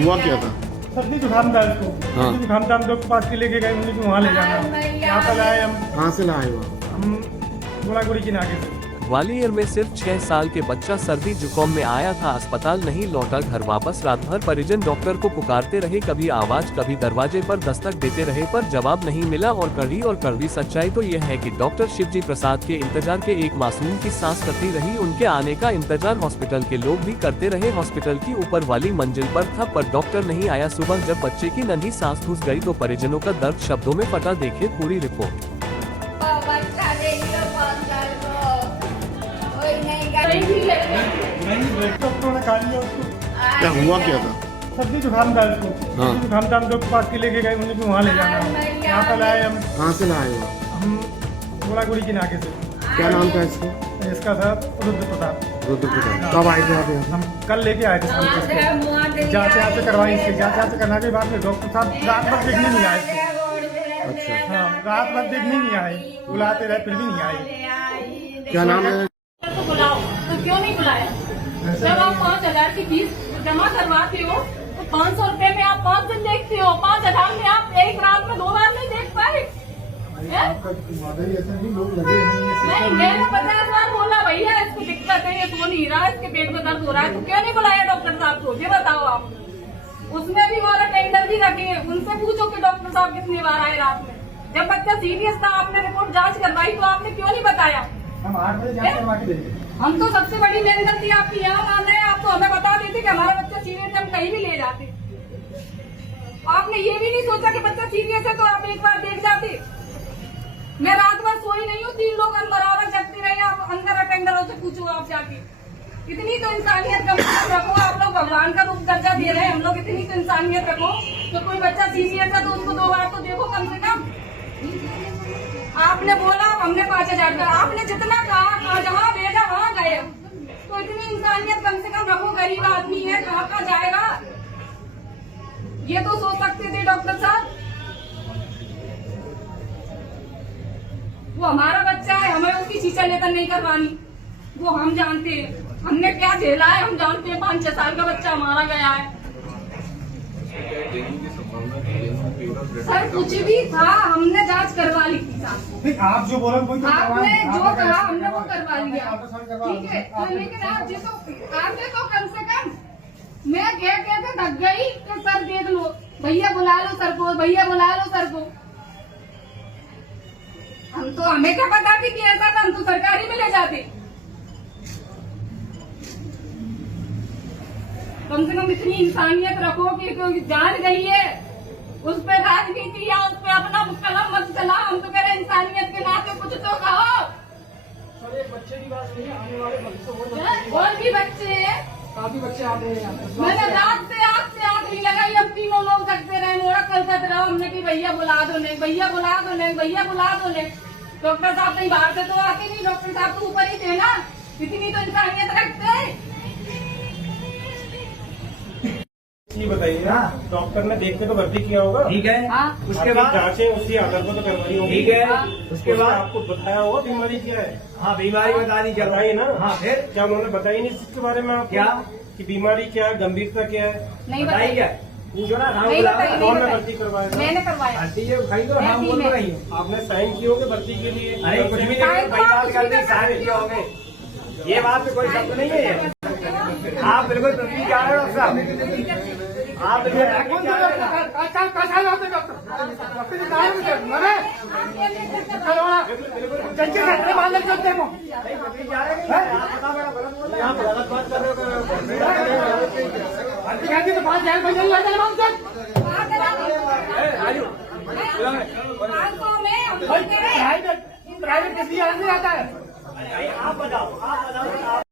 हुआ क्या था? सर्दी जुकाम था इसको। हाँ। जुकाम था, हम लोग पास के लेके गए, मुझे वहाँ ले जाना। यहाँ पर आए हम। कहाँ से लाए हो? हम गोलागुड़ी के नाके से। ग्वालियर में सिर्फ 6 साल के बच्चा सर्दी जुकाम में आया था, अस्पताल नहीं लौटा घर वापस। रात भर परिजन डॉक्टर को पुकारते रहे, कभी आवाज कभी दरवाजे पर दस्तक देते रहे पर जवाब नहीं मिला। और कड़वी सच्चाई तो यह है कि डॉक्टर शिवजी प्रसाद के इंतजार के एक मासूम की सांस कटी रही। उनके आने का इंतजार हॉस्पिटल के लोग भी करते रहे। हॉस्पिटल की ऊपर वाली मंजिल पर था पर डॉक्टर नहीं आया। सुबह जब बच्चे की नन्ही सांस घुस गई तो परिजनों का दर्द शब्दों में फटा। देखिए पूरी रिपोर्ट। डॉक्टरों ने खा लिया उसको। क्या हुआ क्या था? सर्दी जुकाम था इसको। हाँ। जुकाम था, हम लोग पास के लेके गए, मुझे वहाँ ले जाना। यहाँ पर आए हम। कहाँ से लाए हो? हम गोलागुड़ी के नाके से। क्या नाम था इसका? इसका था रुद्र प्रताप। रुद्र प्रताप। कब आए थे आप यहाँ? हम कल लेके आए थे शाम को इसको। जाँच करवाई इसकी। जाँच करने के बाद में डॉक्टर साहब रात भर देखने नहीं आए इसको। अच्छा। हाँ, रात भर देखने नहीं आए, बुलाते रहे फिर भी नहीं आए। क्या नाम है? तो बुलाओ, तो क्यों नहीं बुलाया? जब आप 5,000 की फीस जमा करवाते हो तो 500 रुपए में आप 5 दिन देखते हो, 5,000 में आप एक रात में 2 बार नहीं देख पाए। नहीं, मैंने 50 बार बोला भैया इसको दिक्कत है, ये सो नहीं रहा, इसके पेट में दर्द हो रहा है, तो क्यों नहीं बुलाया डॉक्टर साहब को? ये बताओ आप। उसमें भी वो टेंडर भी रखे हैं, उनसे पूछो कि डॉक्टर साहब कितनी बार आए रात में। जब बच्चा सीरियस था, आपने रिपोर्ट जांच करवाई तो आपने क्यों नहीं बताया? हम 8 बजे जाँच करवा के देंगे। हम तो सबसे बड़ी मेन गलती आपकी यहाँ मान रहे हैं। आप तो हमें बता देते कि हमारा बच्चा सीरियस है, हम कहीं भी ले जाते। आपने ये भी नहीं सोचा कि बच्चा सीरियस है तो आप एक बार देख जाते। मैं रात भर सोई नहीं हूँ, 3 लोग बराबर जगते रहे। आप अंदर अटेंडरों से पूछो आप जाके। इतनी तो इंसानियत कम से कम रखो। आप लोग भगवान का रूप दर्जा दे रहे हैं, हम लोग इतनी तो इंसानियत रखो। तो कोई बच्चा सीरियस है तो उसको 2 बार तो देखो कम से कम। आपने बोला हमने 5,000 का, आपने जितना कहा जहाँ भेजा वहाँ गए। तो इतनी इंसानियत कम से कम रखो, गरीब आदमी है, कहाँ जाएगा? ये तो सोच सकते थे डॉक्टर साहब। वो हमारा बच्चा है, हमें उसकी चीचा लेकर नहीं करवानी, वो हम जानते हैं। हमने क्या झेला है हम जानते हैं। 5-6 साल का बच्चा हमारा गया है। सर कुछ भी था, हमने जांच करवा ली थी साहब। आप जो बोला वही तो आपने जो कहा हमने वो करवा लिया, ठीक है। तो लेकिन आपने तो कम से कम, मैं कह के थक गई कि सर देख लो, भैया बुला लो सर को, भैया बुला लो सर को। हम तो, हमें क्या पता थी कि ऐसा था, हम तो सरकारी में ले जाते। कम से कम इतनी इंसानियत रखो कि कोई जान गई है उस पे राजनीति या उस पे अपना कलम मत चला। हम तो कह रहे इंसानियत के नाते कुछ तो कहो। सर एक बच्चे की बात नहीं है, आने वाले भविष्य और भी बच्चे हैं, काफी बच्चे आते हैं। मैंने रात से आग नहीं लगाई। हम 3 लोग जगते रहे, मोड़ा करते रहो हमने कि भैया बुला दो नहीं, भैया बुला दो नहीं, भैया बुला दो नहीं। डॉक्टर साहब कहीं बाहर से तो आते नहीं, डॉक्टर साहब तो ऊपर ही थे ना। इतनी तो इंसानियत रखते। ये बताइए ना, डॉक्टर ने देख के तो भर्ती किया होगा, ठीक है। हाँ। उसके बाद जांचें उसकी आधार को तो करवाई होगी, ठीक है। हाँ। उसके बाद आपको बताया होगा बीमारी क्या है। हाँ, बीमारी बता दी, चलो। बताइए ना। हाँ, फिर क्या उन्होंने बताई नहीं इसके बारे में आपको? क्या कि बीमारी क्या है, गंभीरता क्या है? नहीं बताइए बताइए, क्या? पूछो ना, नाम नहीं बुलाओ। बताइए, कौन नहीं ने बताइए। भर्ती करवाया? मैंने करवाया। भर्ती है, खाई दो, नाम बोल रही हूँ। आपने साइन किए होंगे भर्ती के लिए? अरे कुछ भी नहीं, भाई बात करते सारे किए होंगे। ये बात में कोई शब्द नहीं है। आप बिल्कुल तस्वीर जा रहे हो डॉक्टर साहब, आप बिल्कुल जा रहे हो। आप गलत बात कर रहे हो। में प्राइवेट किसी आता है। आप बताओ, आप बताओ।